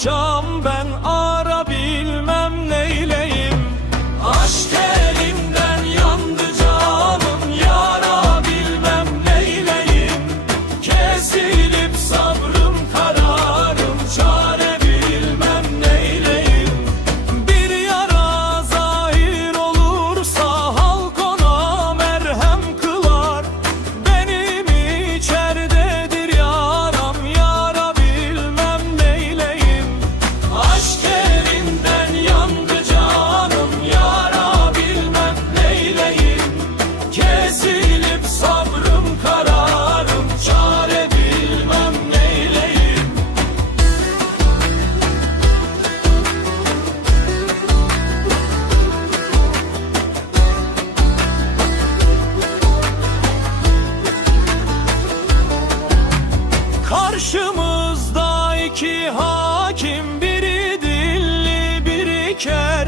akşam ben ara bilmem neyleyim. Aşk elimden yandı canım, yara bilmem neyleyim. Kesilip sabrım kararım, çare bilmem neyleyim. Bir yara zahir olursa halk ona merhem kılar. Benim içerdedir yaram, yara bilmem neyleyim. Aşk elimden yandı canım, yara bilmem neyleyim. Kesilip sabrım kararım, çare bilmem neyleyim. Karşımızda iki hakim, biri dilli biri kel.